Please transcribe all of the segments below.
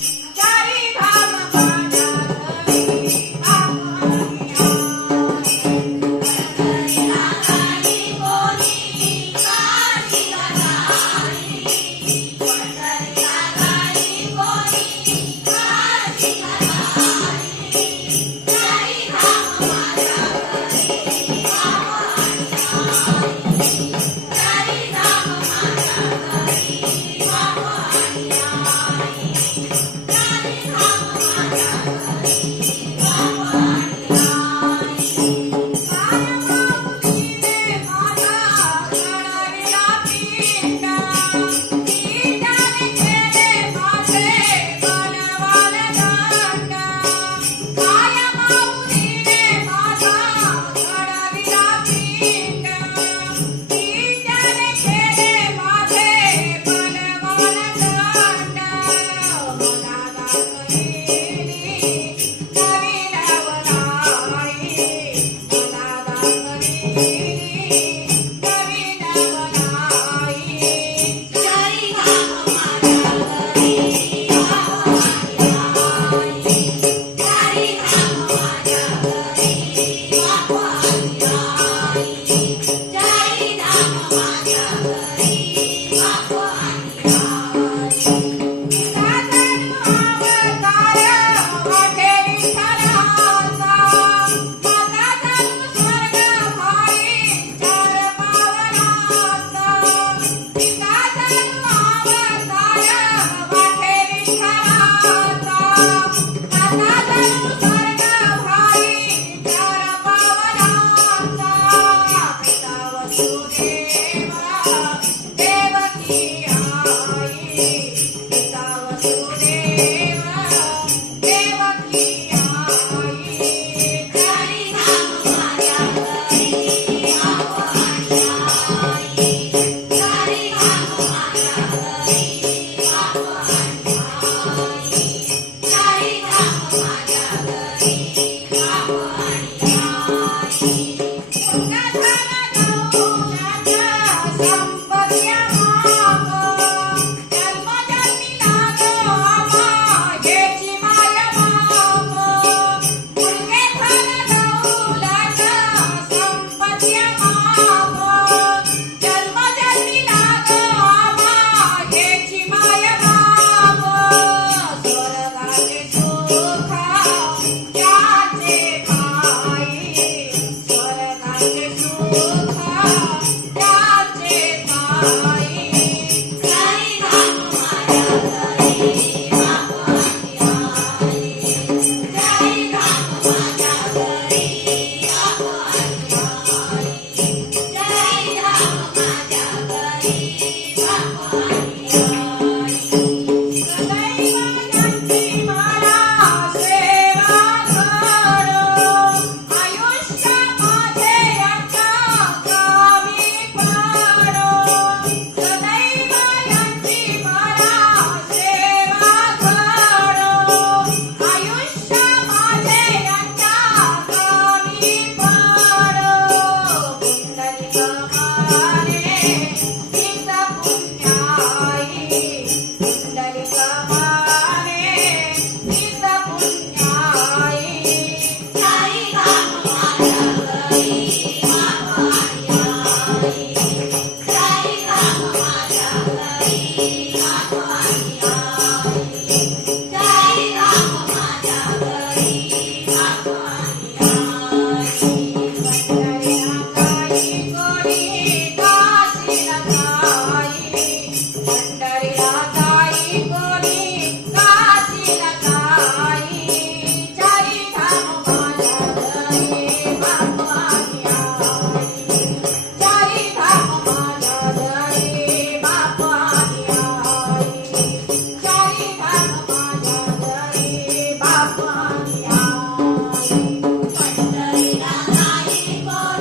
Tchau! Música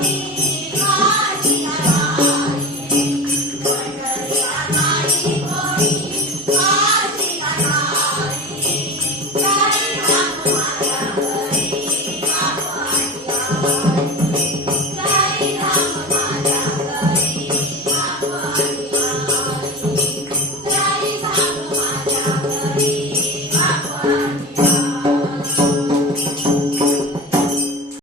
you